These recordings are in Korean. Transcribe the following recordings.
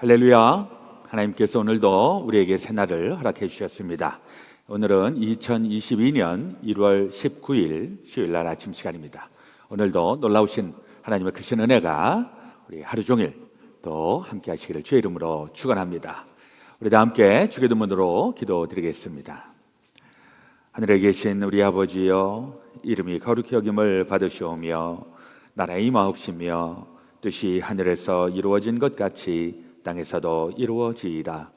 할렐루야. 하나님께서 오늘도 우리에게 새날을 허락해 주셨습니다. 오늘은 2022년 1월 19일 수요일 날 아침 시간입니다. 오늘도 놀라우신 하나님의 크신 은혜가 우리 하루 종일 또 함께 하시기를 주의 이름으로 축원합니다. 우리 다 함께 주기도 문으로 기도드리겠습니다. 하늘에 계신 우리 아버지여, 이름이 거룩히 여김을 받으시오며 나라의 임하옵시며 뜻이 하늘에서 이루어진 것 같이 땅에서도 이루어지이다.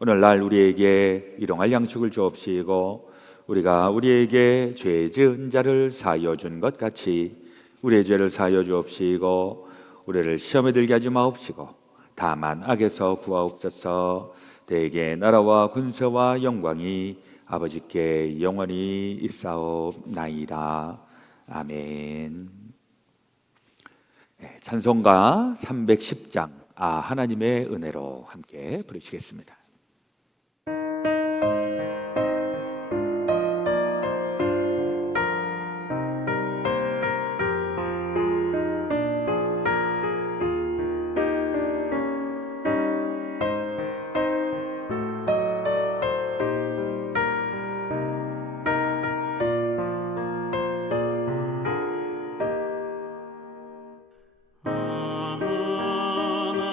오늘날 우리에게 일용할 양식을 주옵시고 우리가 우리에게 죄 지은 자를 사하여 준 것 같이 우리의 죄를 사하여 주옵시고 우리를 시험에 들게 하지 마옵시고 다만 악에서 구하옵소서. 대개 나라와 군세와 영광이 아버지께 영원히 있사옵나이다. 아멘. 찬송가 310장 하나님의 은혜로 함께 부르시겠습니다.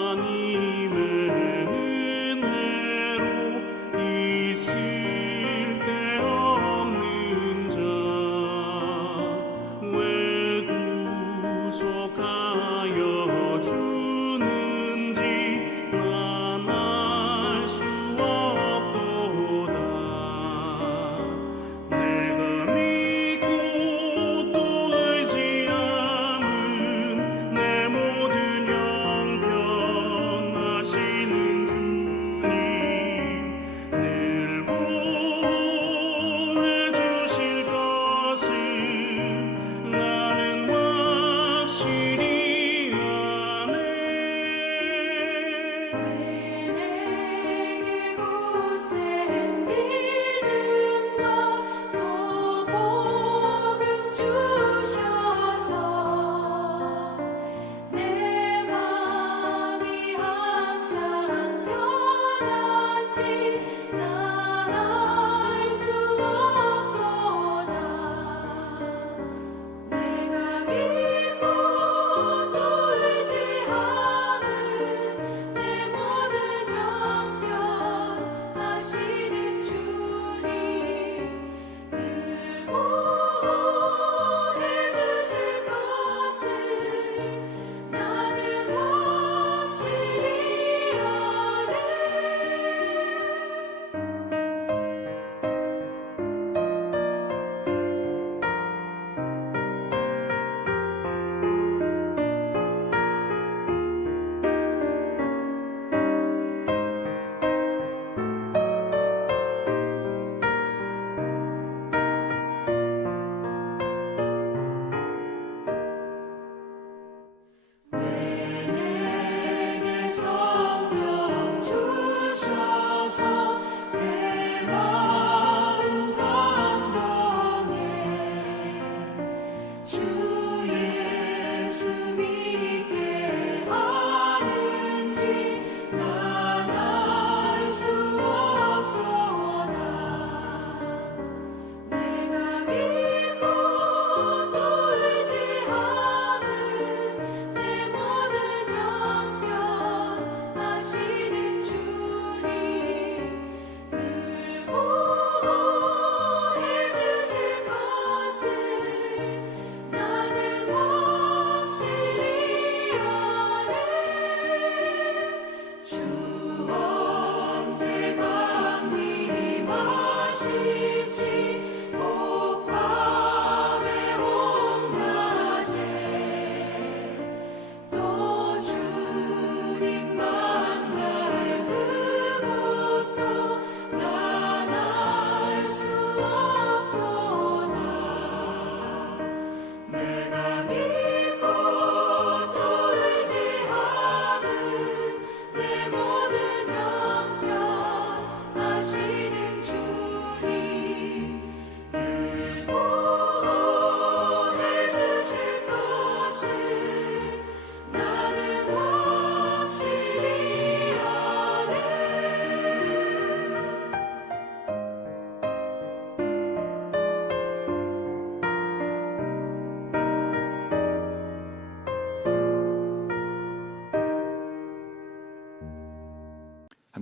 하나님의 은혜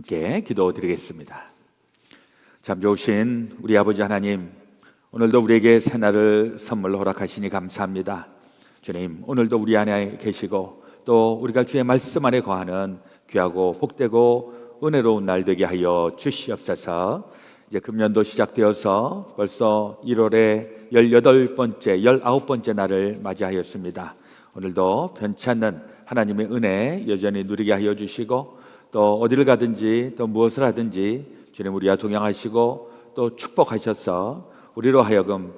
함께 기도드리겠습니다. 참 좋으신 우리 아버지 하나님, 오늘도 우리에게 새날을 선물로 허락하시니 감사합니다. 주님, 오늘도 우리 안에 계시고 또 우리가 주의 말씀 안에 거하는 귀하고 복되고 은혜로운 날 되게 하여 주시옵소서. 이제 금년도 시작되어서 벌써 1월의 18번째, 19번째 날을 맞이하였습니다. 오늘도 변치 않는 하나님의 은혜 여전히 누리게 하여 주시고 또 어디를 가든지 또 무엇을 하든지 주님 우리와 동행하시고 또 축복하셔서 우리로 하여금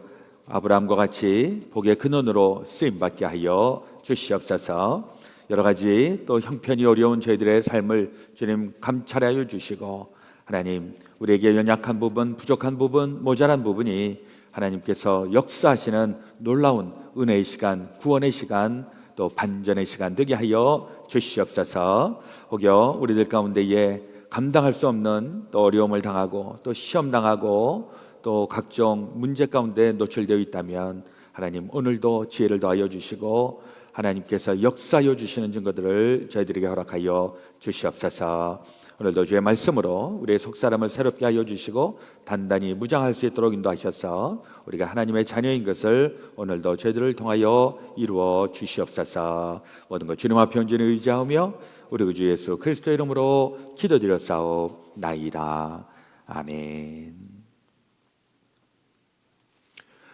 아브라함과 같이 복의 근원으로 쓰임받게 하여 주시옵소서. 여러 가지 또 형편이 어려운 저희들의 삶을 주님 감찰하여 주시고 하나님 우리에게 연약한 부분, 부족한 부분, 모자란 부분이 하나님께서 역사하시는 놀라운 은혜의 시간, 구원의 시간, 또 반전의 시간 되게 하여 주시옵소서. 혹여 우리들 가운데에 감당할 수 없는 또 어려움을 당하고 또 시험 당하고 또 각종 문제 가운데 노출되어 있다면 하나님 오늘도 지혜를 더하여 주시고 하나님께서 역사하여 주시는 증거들을 저희들에게 허락하여 주시옵소서. 오늘도 주의 말씀으로 우리의 속사람을 새롭게 하여 주시고 단단히 무장할 수 있도록 인도하셔서 우리가 하나님의 자녀인 것을 오늘도 저희들을 통하여 이루어 주시옵소서. 모든 것 주님 앞에 온전히 의지하며 우리 주 예수 그리스도 이름으로 기도드렸사옵나이다. 아멘.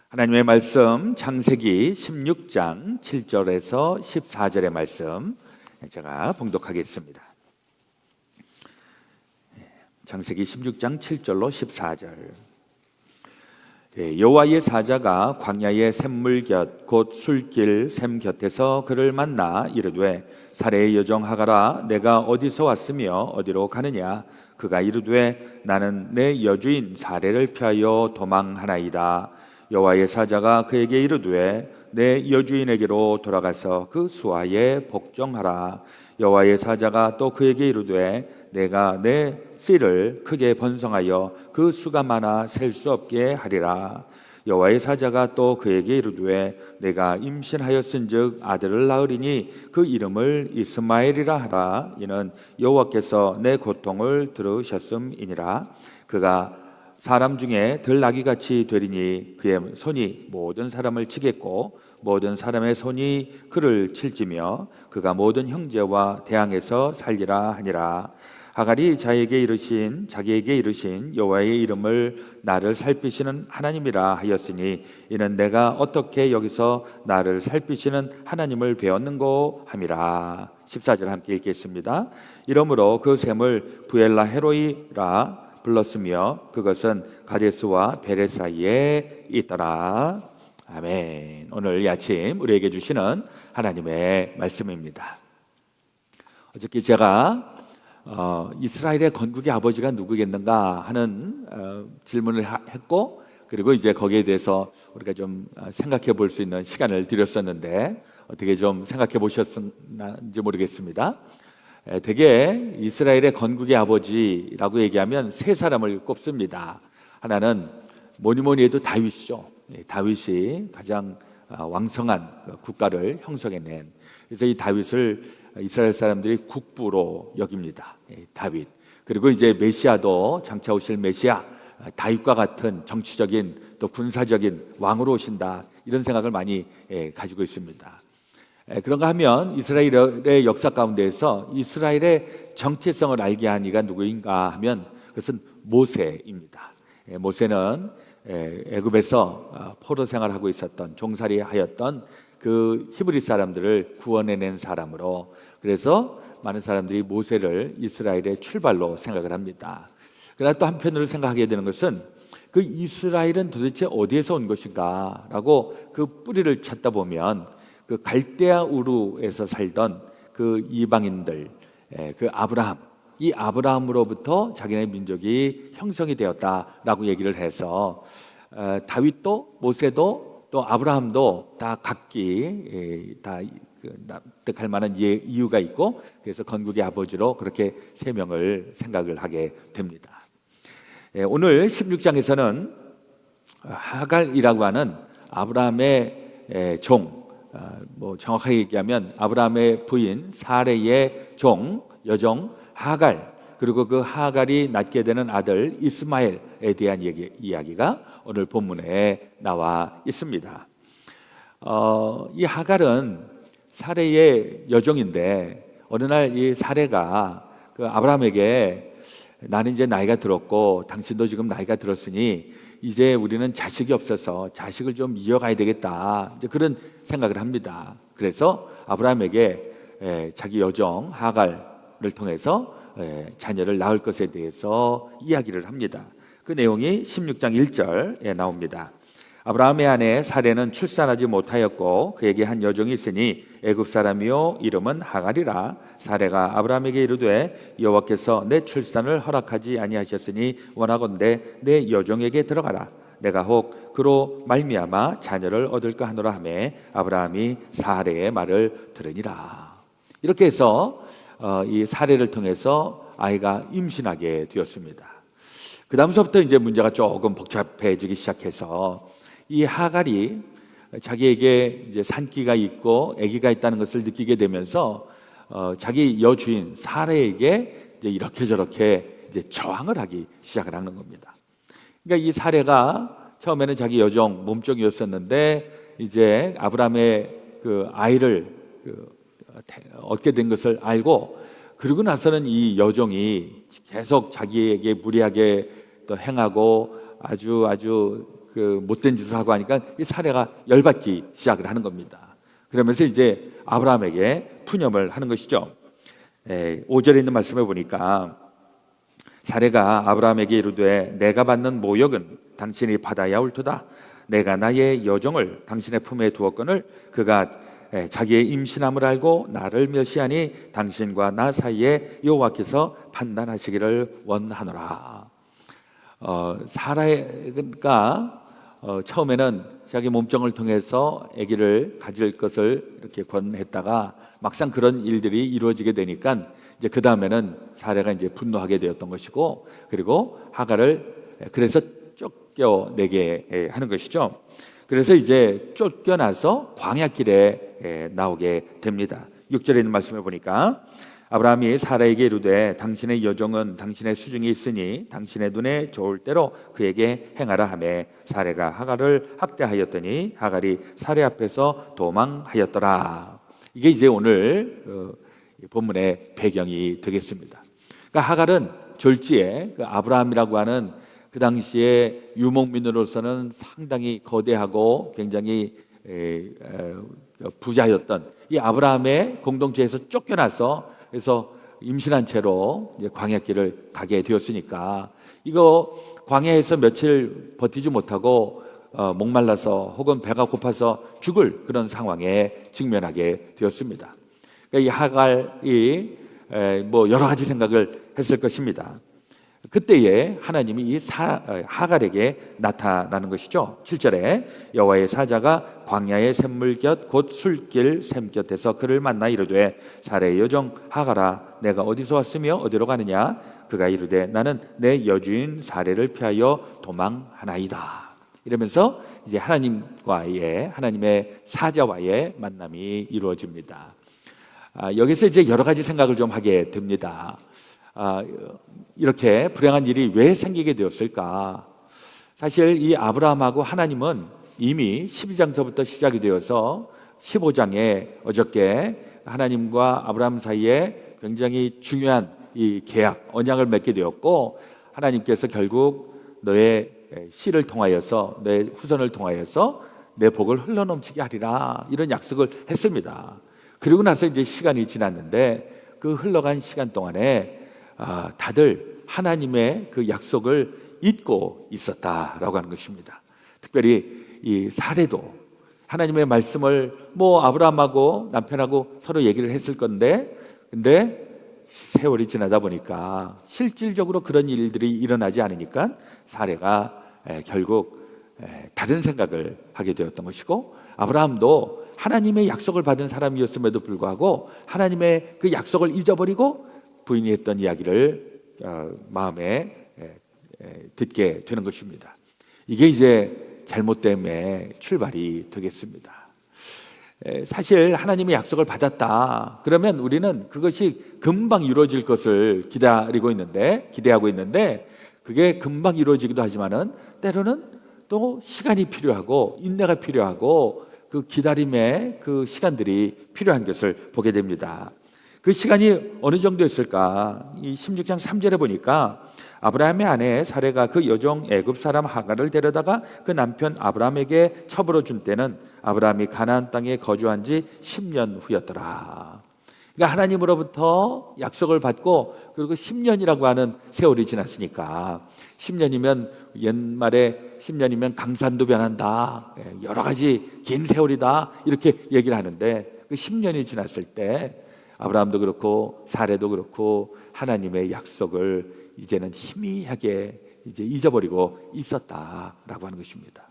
하나님의 말씀 창세기 16장 7절에서 14절의 말씀 제가 봉독하겠습니다. 창세기 16장 7절로 14절. 여호와의 사자가 광야의 샘물 곁 곧 술길 샘 곁에서 그를 만나 이르되 사레의 여종 하가라 내가 어디서 왔으며 어디로 가느냐. 그가 이르되 나는 내 여주인 사레를 피하여 도망하나이다. 여호와의 사자가 그에게 이르되 내 여주인에게로 돌아가서 그 수하에 복종하라. 여호와의 사자가 또 그에게 이르되 내가 내 씨를 크게 번성하여 그 수가 많아 셀 수 없게 하리라. 여호와의 사자가 또 그에게 이르되 내가 임신하였은즉 아들을 낳으리니 그 이름을 이스마엘이라 하라. 이는 여호와께서 내 고통을 들으셨음이니라. 그가 사람 중에 덜 나귀같이 되리니 그의 손이 모든 사람을 치겠고 모든 사람의 손이 그를 칠지며 그가 모든 형제와 대항해서 살리라 하니라. 하갈이 자기에게 이르신 여호와의 이름을 나를 살피시는 하나님이라 하였으니 이는 내가 어떻게 여기서 나를 살피시는 하나님을 배웠는고 함이라. 14절 함께 읽겠습니다. 이러므로 그 샘을 부엘라 헤로이라 불렀으며 그것은 가데스와 베레 사이에 있더라. 아멘. 오늘 이 아침 우리에게 주시는 하나님의 말씀입니다. 어저께 제가 이스라엘의 건국의 아버지가 누구겠는가 하는 질문을 했고 그리고 이제 거기에 대해서 우리가 좀 생각해 볼 수 있는 시간을 드렸었는데 어떻게 좀 생각해 보셨는지 모르겠습니다. 대개 이스라엘의 건국의 아버지라고 얘기하면 세 사람을 꼽습니다. 하나는 뭐니 해도 다윗이죠. 다윗이 가장 왕성한 국가를 형성해낸, 그래서 이 다윗을 이스라엘 사람들이 국부로 여깁니다. 다윗. 그리고 이제 메시아도 장차 오실 메시아 다윗과 같은 정치적인 또 군사적인 왕으로 오신다, 이런 생각을 많이 가지고 있습니다. 그런가 하면 이스라엘의 역사 가운데에서 이스라엘의 정체성을 알게 한 이가 누구인가 하면 그것은 모세입니다. 모세는 애굽에서 포로 생활하고 있었던, 종살이하였던 그 히브리 사람들을 구원해낸 사람으로, 그래서 많은 사람들이 모세를 이스라엘의 출발로 생각을 합니다. 그러나 또 한편으로 생각하게 되는 것은 그 이스라엘은 도대체 어디에서 온 것인가 라고 그 뿌리를 찾다 보면 그 갈대아 우르에서 살던 그 이방인들, 그 아브라함, 이 아브라함으로부터 자기네 민족이 형성이 되었다라고 얘기를 해서 다윗도 모세도 또 아브라함도 다 각기 다 납득할 만한 이유가 있고, 그래서 건국의 아버지로 그렇게 세 명을 생각을 하게 됩니다. 오늘 16장에서는 하갈이라고 하는 아브라함의 종, 뭐 정확하게 얘기하면 아브라함의 부인 사레의 종, 여종 하갈, 그리고 그 하갈이 낳게 되는 아들 이스마엘에 대한 이야기가 오늘 본문에 나와 있습니다. 이 하갈은 사레의 여종인데 어느 날 이 사레가 그 아브라함에게 나는 이제 나이가 들었고 당신도 지금 나이가 들었으니 이제 우리는 자식이 없어서 자식을 좀 이어가야 되겠다, 이제 그런 생각을 합니다. 그래서 아브라함에게 자기 여종 하갈을 통해서 자녀를 낳을 것에 대해서 이야기를 합니다. 그 내용이 16장 1절에 나옵니다. 아브라함의 아내 사레는 출산하지 못하였고 그에게 한 여종이 있으니 애굽 사람이요 이름은 하갈이라. 사레가 아브라함에게 이르되 여호와께서 내 출산을 허락하지 아니하셨으니 원하건대 내 여종에게 들어가라. 내가 혹 그로 말미암아 자녀를 얻을까 하노라 하매 아브라함이 사레의 말을 들으니라. 이렇게 해서 이 사레를 통해서 아이가 임신하게 되었습니다. 그 다음서부터 이제 문제가 조금 복잡해지기 시작해서 이 하갈이 자기에게 이제 산기가 있고 아기가 있다는 것을 느끼게 되면서 자기 여주인 사레에게 이제 이렇게 저렇게 이제 저항을 하기 시작을 하는 겁니다. 그러니까 이 사레가 처음에는 자기 여종 몸종이었었는데 이제 아브라함의 그 아이를 얻게 된 것을 알고, 그러고 나서는 이 여종이 계속 자기에게 무리하게 또 행하고 아주 그 못된 짓을 하고 하니까 이 사레가 열받기 시작을 하는 겁니다. 그러면서 이제 아브라함에게 푸념을 하는 것이죠. 5절에 있는 말씀을 보니까 사레가 아브라함에게 이르되 내가 받는 모욕은 당신이 받아야 옳도다. 내가 나의 여종을 당신의 품에 두었거늘 그가 자기의 임신함을 알고 나를 멸시하니 당신과 나 사이에 여호와께서 판단하시기를 원하노라. 사라가 처음에는 자기 몸종을 통해서 아기를 가질 것을 이렇게 권했다가 막상 그런 일들이 이루어지게 되니까 이제 그 다음에는 사라가 이제 분노하게 되었던 것이고, 그리고 하갈을 그래서 쫓겨내게 하는 것이죠. 그래서 이제 쫓겨나서 광야길에 나오게 됩니다. 6절에 있는 말씀을 보니까 아브라함이 사라에게 이르되 당신의 여종은 당신의 수중에 있으니 당신의 눈에 좋을 대로 그에게 행하라 하매 사라가 하갈을 학대하였더니 하갈이 사라 앞에서 도망하였더라. 이게 이제 오늘 본문의 배경이 되겠습니다. 그러니까 하갈은 졸지에 그 아브라함이라고 하는 그 당시에 유목민으로서는 상당히 거대하고 굉장히 부자였던 이 아브라함의 공동체에서 쫓겨나서 그래서 임신한 채로 이제 광야길을 가게 되었으니까 이거 광야에서 며칠 버티지 못하고 목말라서 혹은 배가 고파서 죽을 그런 상황에 직면하게 되었습니다. 그러니까 이 하갈이 뭐 여러 가지 생각을 했을 것입니다. 그때에 하나님이 이 하갈에게 나타나는 것이죠. 7절에 여호와의 사자가 광야의 샘물 곁 곧 술길 샘 곁에서 그를 만나 이르되 사라의 여종 하갈아 내가 어디서 왔으며 어디로 가느냐. 그가 이르되 나는 내 여주인 사레를 피하여 도망하나이다. 이러면서 이제 하나님의 사자와의 만남이 이루어집니다. 여기서 이제 여러 가지 생각을 좀 하게 됩니다. 이렇게 불행한 일이 왜 생기게 되었을까? 사실 이 아브라함하고 하나님은 이미 12장서부터 시작이 되어서 15장에 어저께 하나님과 아브라함 사이에 굉장히 중요한 이 계약, 언약을 맺게 되었고, 하나님께서 결국 너의 씨를 통하여서 내 후손을 통하여서 내 복을 흘러넘치게 하리라, 이런 약속을 했습니다. 그리고 나서 이제 시간이 지났는데 그 흘러간 시간 동안에 다들 하나님의 그 약속을 잊고 있었다라고 하는 것입니다. 특별히 이 사레도 하나님의 말씀을 뭐 아브라함하고 남편하고 서로 얘기를 했을 건데, 근데 세월이 지나다 보니까 실질적으로 그런 일들이 일어나지 않으니까 사레가 결국 다른 생각을 하게 되었던 것이고, 아브라함도 하나님의 약속을 받은 사람이었음에도 불구하고 하나님의 그 약속을 잊어버리고 부인이 했던 이야기를 마음에 듣게 되는 것입니다. 이게 이제 잘못됨의 출발이 되겠습니다. 사실 하나님의 약속을 받았다 그러면 우리는 그것이 금방 이루어질 것을 기대하고 있는데 그게 금방 이루어지기도 하지만은 때로는 또 시간이 필요하고 인내가 필요하고 그 기다림의 그 시간들이 필요한 것을 보게 됩니다. 그 시간이 어느 정도였을까? 이 16장 3절에 보니까 아브라함의 아내 사레가 그 여종 애굽 사람 하갈을 데려다가 그 남편 아브라함에게 첩으로 준 때는 아브라함이 가나안 땅에 거주한 지 10년 후였더라. 그러니까 하나님으로부터 약속을 받고 그리고 10년이라고 하는 세월이 지났으니까 10년이면 옛말에 10년이면 강산도 변한다. 여러 가지 긴 세월이다. 이렇게 얘기를 하는데 그 10년이 지났을 때 아브라함도 그렇고 사레도 그렇고 하나님의 약속을 이제는 희미하게 이제 잊어버리고 있었다라고 하는 것입니다.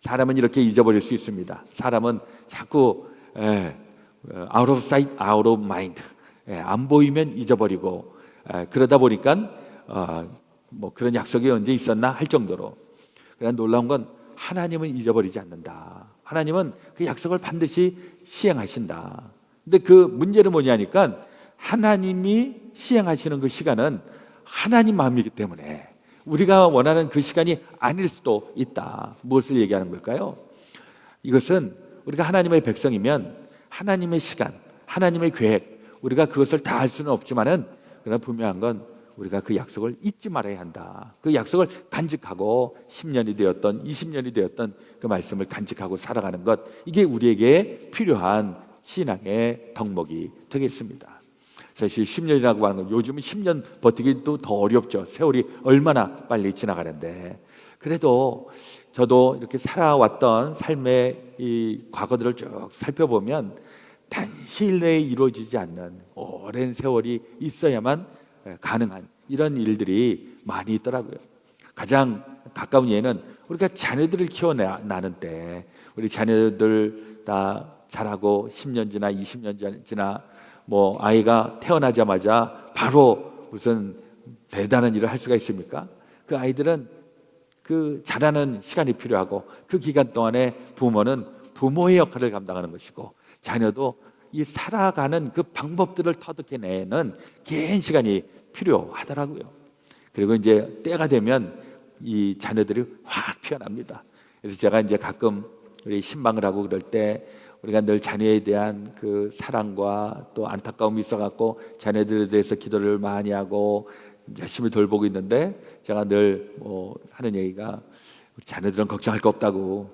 사람은 이렇게 잊어버릴 수 있습니다. 사람은 자꾸 out of sight, out of mind. 안 보이면 잊어버리고 그러다 보니까 뭐 그런 약속이 언제 있었나 할 정도로. 그러나 놀라운 건 하나님은 잊어버리지 않는다. 하나님은 그 약속을 반드시 시행하신다. 근데 그 문제는 뭐냐니까 하나님이 시행하시는 그 시간은 하나님 마음이기 때문에 우리가 원하는 그 시간이 아닐 수도 있다. 무엇을 얘기하는 걸까요? 이것은 우리가 하나님의 백성이면 하나님의 시간, 하나님의 계획, 우리가 그것을 다 할 수는 없지만은 그러나 분명한 건 우리가 그 약속을 잊지 말아야 한다. 그 약속을 간직하고 10년이 되었던 20년이 되었던 그 말씀을 간직하고 살아가는 것, 이게 우리에게 필요한 신앙의 덕목이 되겠습니다. 사실 10년이라고 하는 건 요즘은 10년 버티기도 더 어렵죠. 세월이 얼마나 빨리 지나가는데. 그래도 저도 이렇게 살아왔던 삶의 이 과거들을 쭉 살펴보면 단시일 내에 이루어지지 않는 오랜 세월이 있어야만 가능한 이런 일들이 많이 있더라고요. 가장 가까운 예는 우리가 자녀들을 키워나는 때 우리 자녀들 다 자라고 10년 지나 20년 지나 뭐 아이가 태어나자마자 바로 무슨 대단한 일을 할 수가 있습니까? 그 아이들은 그 자라는 시간이 필요하고 그 기간 동안에 부모는 부모의 역할을 감당하는 것이고 자녀도 이 살아가는 그 방법들을 터득해내는 긴 시간이 필요하더라고요. 그리고 이제 때가 되면 이 자녀들이 확 피어납니다. 그래서 제가 이제 가끔 우리 신방을 하고 그럴 때 우리가 늘 자녀에 대한 그 사랑과 또 안타까움이 있어갖고 자녀들에 대해서 기도를 많이 하고 열심히 돌보고 있는데 제가 늘 하는 얘기가 우리 자녀들은 걱정할 거 없다고,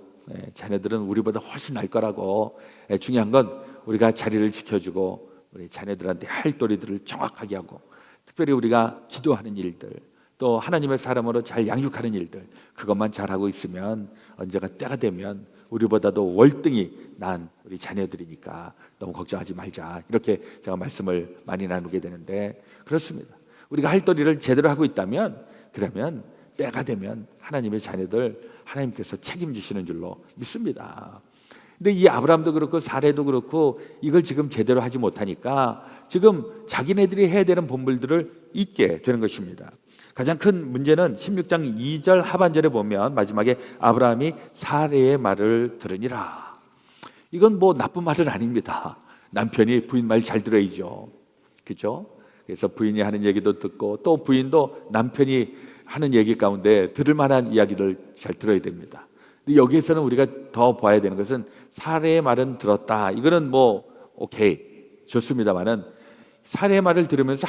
자녀들은 우리보다 훨씬 날 거라고, 중요한 건 우리가 자리를 지켜주고 우리 자녀들한테 할 도리들을 정확하게 하고 특별히 우리가 기도하는 일들 또 하나님의 사람으로 잘 양육하는 일들 그것만 잘하고 있으면 언제가 때가 되면 우리보다도 월등히 난 우리 자녀들이니까 너무 걱정하지 말자 이렇게 제가 말씀을 많이 나누게 되는데 그렇습니다. 우리가 할 도리를 제대로 하고 있다면 그러면 때가 되면 하나님의 자녀들 하나님께서 책임지시는 줄로 믿습니다. 근데 이 아브라함도 그렇고 사레도 그렇고 이걸 지금 제대로 하지 못하니까 지금 자기네들이 해야 되는 본분들을 잊게 되는 것입니다. 가장 큰 문제는 16장 2절 하반절에 보면 마지막에 아브라함이 사레의 말을 들으니라. 이건 뭐 나쁜 말은 아닙니다. 남편이 부인 말 잘 들어야죠. 그렇죠? 그래서 부인이 하는 얘기도 듣고 또 부인도 남편이 하는 얘기 가운데 들을 만한 이야기를 잘 들어야 됩니다. 근데 여기에서는 우리가 더 봐야 되는 것은 사레의 말은 들었다. 이거는 뭐 오케이 좋습니다만은 사레의 말을 들으면서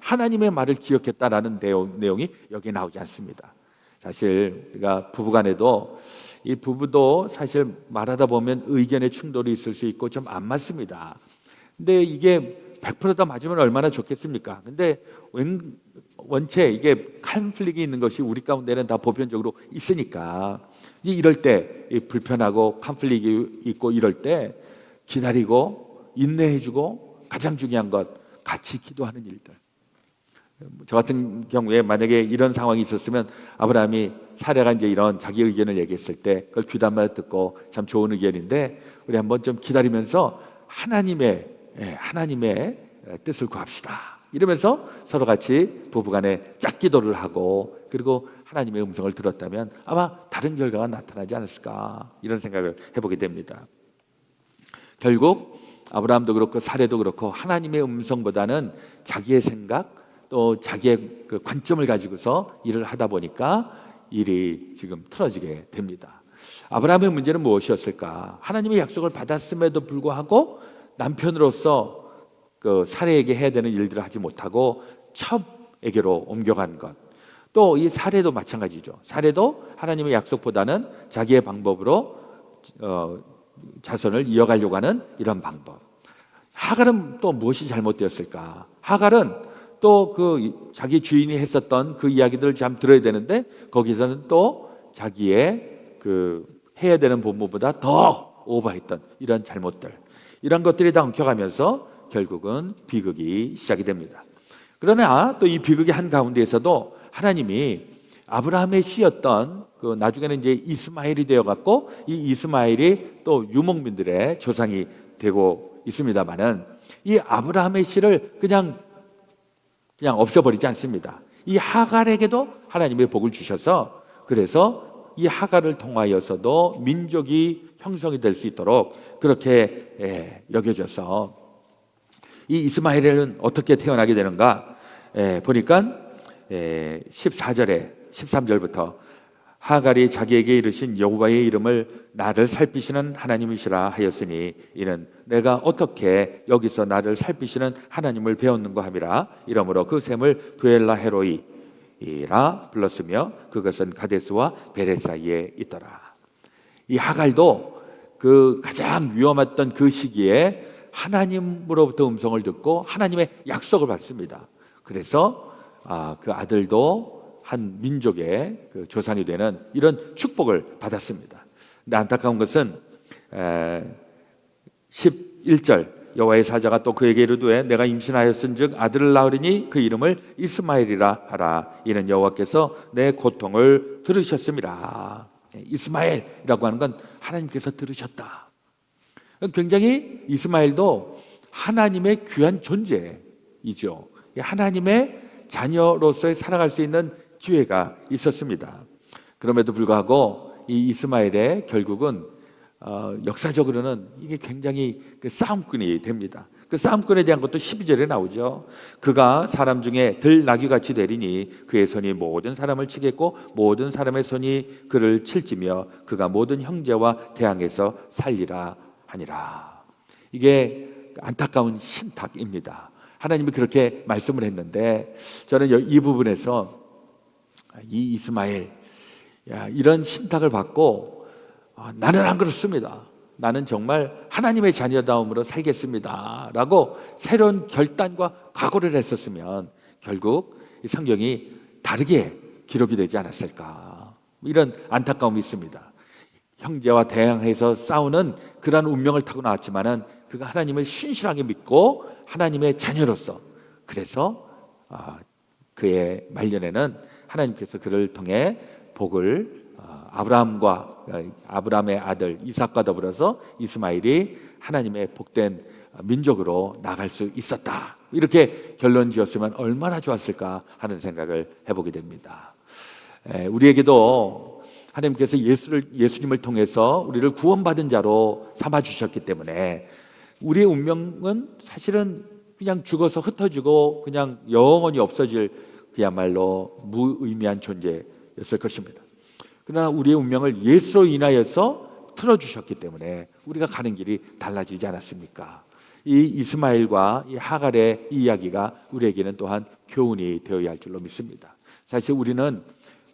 하나님의 말을 기억했다라는 내용이 여기에 나오지 않습니다. 사실 우리가 부부간에도 이 부부도 사실 말하다 보면 의견의 충돌이 있을 수 있고 좀 안 맞습니다. 근데 이게 100%다 맞으면 얼마나 좋겠습니까? 근데 원체 이게 컨플릭이 있는 것이 우리 가운데는 다 보편적으로 있으니까 이럴 때 불편하고 컨플릭이 있고 이럴 때 기다리고 인내해주고 가장 중요한 것 같이 기도하는 일들. 저 같은 경우에 만약에 이런 상황이 있었으면 아브라함이 사레가 이제 이런 자기 의견을 얘기했을 때 그걸 귀담아 듣고 참 좋은 의견인데 우리 한번 좀 기다리면서 하나님의 뜻을 구합시다. 이러면서 서로 같이 부부간에 짝기도를 하고 그리고 하나님의 음성을 들었다면 아마 다른 결과가 나타나지 않았을까 이런 생각을 해보게 됩니다. 결국 아브라함도 그렇고 사례도 그렇고 하나님의 음성보다는 자기의 생각 또 자기의 그 관점을 가지고서 일을 하다 보니까 일이 지금 틀어지게 됩니다. 아브라함의 문제는 무엇이었을까? 하나님의 약속을 받았음에도 불구하고 남편으로서 그 사례에게 해야 되는 일들을 하지 못하고 첩에게로 옮겨간 것. 또 이 사례도 마찬가지죠. 사례도 하나님의 약속보다는 자기의 방법으로 자손을 이어가려고 하는 이런 방법. 하갈은 또 무엇이 잘못되었을까? 하갈은 또 그 자기 주인이 했었던 그 이야기들을 참 들어야 되는데 거기서는 또 자기의 그 해야 되는 본분보다 더 오버했던 이런 잘못들, 이런 것들이 다 엉켜가면서 결국은 비극이 시작이 됩니다. 그러나 또 이 비극의 한 가운데에서도 하나님이 아브라함의 씨였던 그 나중에는 이제 이스마엘이 되어갖고 이 이스마엘이 또 유목민들의 조상이 되고 있습니다만은 이 아브라함의 씨를 그냥 없애버리지 않습니다. 이 하갈에게도 하나님의 복을 주셔서 그래서 이 하갈을 통하여서도 민족이 형성이 될 수 있도록 그렇게 여겨져서 이 이스마엘은 어떻게 태어나게 되는가 보니까 14절에 13절부터 하갈이 자기에게 이르신 여호와의 이름을 나를 살피시는 하나님이시라 하였으니 이는 내가 어떻게 여기서 나를 살피시는 하나님을 배웠는가 함이라. 이러므로 그 셈을 브엘라 헤로이라 불렀으며 그것은 가데스와 베레 사이에 있더라. 이 하갈도 그 가장 위험했던 그 시기에 하나님으로부터 음성을 듣고 하나님의 약속을 받습니다. 그래서 그 아들도 한 민족의 그 조상이 되는 이런 축복을 받았습니다. 근데 안타까운 것은 11절 여호와의 사자가 또 그에게 이르되 내가 임신하였은즉 아들을 낳으리니 그 이름을 이스마엘이라 하라. 이는 여호와께서 내 고통을 들으셨음이라. 이스마엘이라고 하는 건 하나님께서 들으셨다. 굉장히 이스마엘도 하나님의 귀한 존재이죠. 하나님의 자녀로서 살아갈 수 있는 기회가 있었습니다. 그럼에도 불구하고 이 이스마엘의 결국은 역사적으로는 이게 굉장히 그 싸움꾼이 됩니다. 그 싸움꾼에 대한 것도 12절에 나오죠. 그가 사람 중에 들나귀같이 되리니 그의 손이 모든 사람을 치겠고 모든 사람의 손이 그를 칠지며 그가 모든 형제와 대항해서 살리라 하니라. 이게 안타까운 신탁입니다. 하나님이 그렇게 말씀을 했는데 저는 이 부분에서 이 이스마엘 이런 신탁을 받고 나는 안 그렇습니다. 나는 정말 하나님의 자녀다움으로 살겠습니다 라고 새로운 결단과 각오를 했었으면 결국 이 성경이 다르게 기록이 되지 않았을까, 이런 안타까움이 있습니다. 형제와 대항해서 싸우는 그러한 운명을 타고 나왔지만은 그가 하나님을 신실하게 믿고 하나님의 자녀로서 그래서 그의 말년에는 하나님께서 그를 통해 복을 아브라함의 아들 이삭과 더불어서 이스마엘이 하나님의 복된 민족으로 나갈 수 있었다. 이렇게 결론 지었으면 얼마나 좋았을까 하는 생각을 해보게 됩니다. 우리에게도 하나님께서 예수님을 통해서 우리를 구원받은 자로 삼아주셨기 때문에 우리의 운명은 사실은 그냥 죽어서 흩어지고 그냥 영원히 없어질 그야말로 무의미한 존재였을 것입니다. 그러나 우리의 운명을 예수로 인하여서 틀어주셨기 때문에 우리가 가는 길이 달라지지 않았습니까? 이 이스마엘과 이 하갈의 이 이야기가 우리에게는 또한 교훈이 되어야 할 줄로 믿습니다. 사실 우리는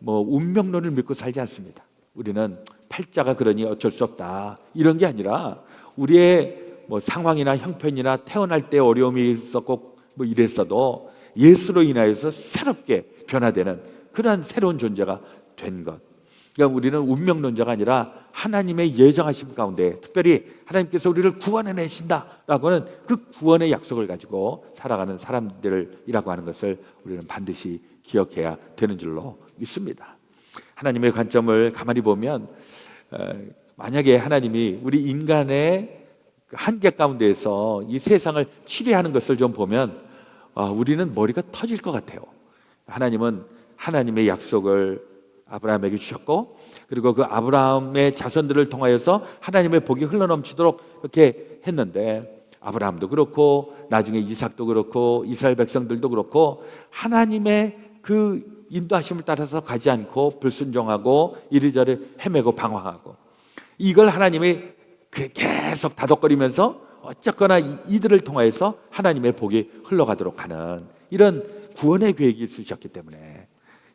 운명론을 믿고 살지 않습니다. 우리는 팔자가 그러니 어쩔 수 없다 이런 게 아니라 우리의 상황이나 형편이나 태어날 때 어려움이 있었고 이랬어도 예수로 인하여서 새롭게 변화되는 그러한 새로운 존재가 된 것. 그러니까 우리는 운명론자가 아니라 하나님의 예정하심 가운데 특별히 하나님께서 우리를 구원해내신다라고 하는 그 구원의 약속을 가지고 살아가는 사람들이라고 하는 것을 우리는 반드시 기억해야 되는 줄로 믿습니다. 하나님의 관점을 가만히 보면 만약에 하나님이 우리 인간의 한계 가운데에서 이 세상을 치료하는 것을 좀 보면 우리는 머리가 터질 것 같아요. 하나님은 하나님의 약속을 아브라함에게 주셨고 그리고 그 아브라함의 자손들을 통하여서 하나님의 복이 흘러넘치도록 이렇게 했는데 아브라함도 그렇고 나중에 이삭도 그렇고 이스라엘 백성들도 그렇고 하나님의 그 인도하심을 따라서 가지 않고 불순종하고 이리저리 헤매고 방황하고 이걸 하나님이 계속 다독거리면서 어쨌거나 이들을 통해서 하나님의 복이 흘러가도록 하는 이런 구원의 계획이 있으셨기 때문에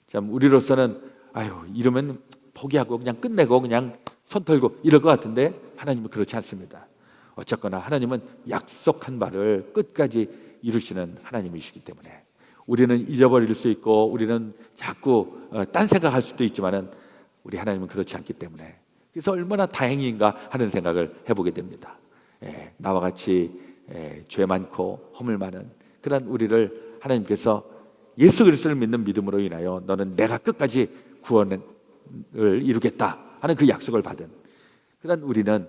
참 우리로서는 아유 이러면 포기하고 그냥 끝내고 그냥 손 털고 이럴 것 같은데 하나님은 그렇지 않습니다. 어쨌거나 하나님은 약속한 바를 끝까지 이루시는 하나님이시기 때문에 우리는 잊어버릴 수 있고 우리는 자꾸 딴 생각할 수도 있지만은 우리 하나님은 그렇지 않기 때문에 그래서 얼마나 다행인가 하는 생각을 해보게 됩니다. 나와 같이 죄 많고 허물 많은 그런 우리를 하나님께서 예수 그리스도를 믿는 믿음으로 인하여 너는 내가 끝까지 구원을 이루겠다 하는 그 약속을 받은 그런 우리는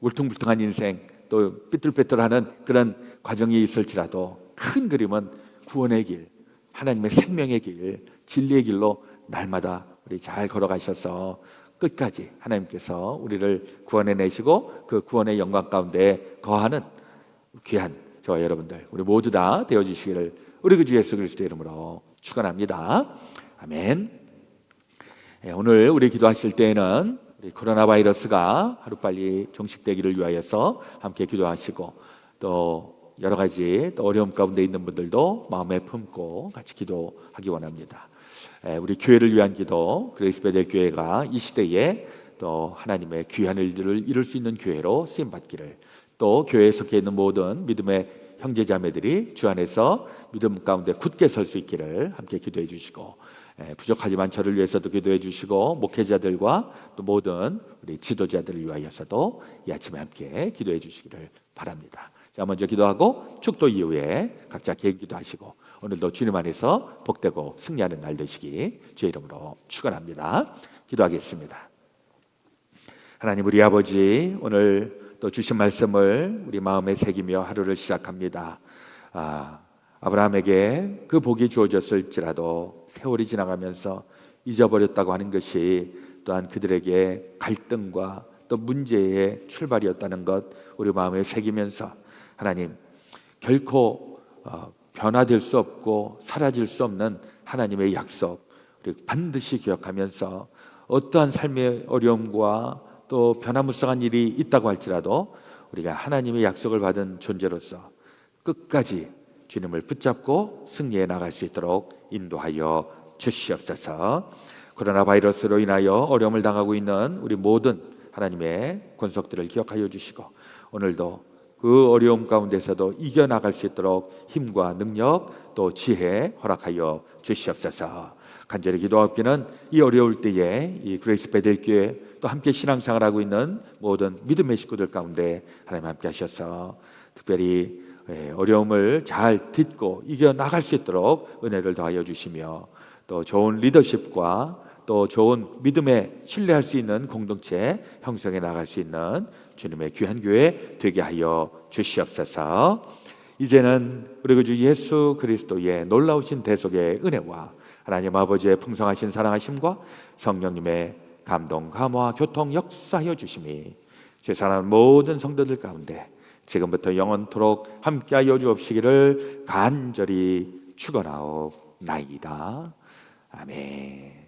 울퉁불퉁한 인생 또 삐뚤빼뚤하는 그런 과정이 있을지라도 큰 그림은 구원의 길, 하나님의 생명의 길, 진리의 길로 날마다 우리 잘 걸어가셔서 끝까지 하나님께서 우리를 구원해내시고 그 구원의 영광 가운데 거하는 귀한 저와 여러분들 우리 모두 다 되어주시기를 우리 그 주 예수 그리스도의 이름으로 축원합니다. 아멘. 오늘 우리 기도하실 때에는 우리 코로나 바이러스가 하루빨리 종식되기를 위하여서 함께 기도하시고 또 여러 가지 또 어려움 가운데 있는 분들도 마음에 품고 같이 기도하기 원합니다. 우리 교회를 위한 기도, 그레이스 베델 교회가 이 시대에 또 하나님의 귀한 일들을 이룰 수 있는 교회로 쓰임 받기를 또 교회에 속해 있는 모든 믿음의 형제자매들이 주 안에서 믿음 가운데 굳게 설 수 있기를 함께 기도해 주시고 부족하지만 저를 위해서도 기도해 주시고 목회자들과 또 모든 우리 지도자들을 위하여서도 이 아침에 함께 기도해 주시기를 바랍니다. 자, 먼저 기도하고 축도 이후에 각자 개인 기도하시고 오늘도 주님 안에서 복되고 승리하는 날 되시기 주의 이름으로 축원합니다. 기도하겠습니다. 하나님 우리 아버지 오늘 또 주신 말씀을 우리 마음에 새기며 하루를 시작합니다. 아브라함에게 그 복이 주어졌을지라도 세월이 지나가면서 잊어버렸다고 하는 것이 또한 그들에게 갈등과 또 문제의 출발이었다는 것 우리 마음에 새기면서 하나님 결코 변화될 수 없고 사라질 수 없는 하나님의 약속 우리 반드시 기억하면서 어떠한 삶의 어려움과 또 변화무쌍한 일이 있다고 할지라도 우리가 하나님의 약속을 받은 존재로서 끝까지 주님을 붙잡고 승리해 나갈 수 있도록 인도하여 주시옵소서. 코로나 바이러스로 인하여 어려움을 당하고 있는 우리 모든 하나님의 권속들을 기억하여 주시고 오늘도 그 어려움 가운데서도 이겨나갈 수 있도록 힘과 능력 또 지혜 허락하여 주시옵소서. 간절히 기도하기는 이 어려울 때에 이 그레이스 베델 교회 또 함께 신앙생활하고 있는 모든 믿음의 식구들 가운데 하나님 함께 하셔서 특별히 어려움을 잘 딛고 이겨나갈 수 있도록 은혜를 더하여 주시며 또 좋은 리더십과 또 좋은 믿음에 신뢰할 수 있는 공동체 형성해 나갈 수 있는 주님의 귀한 교회 되게 하여 주시옵소서. 이제는 우리 그 주 예수 그리스도의 놀라우신 대속의 은혜와 하나님 아버지의 풍성하신 사랑하심과 성령님의 감동, 감화, 교통 역사하여 주심이 죄사하는 모든 성도들 가운데 지금부터 영원토록 함께하여 주옵시기를 간절히 축원하옵나이다. 아멘.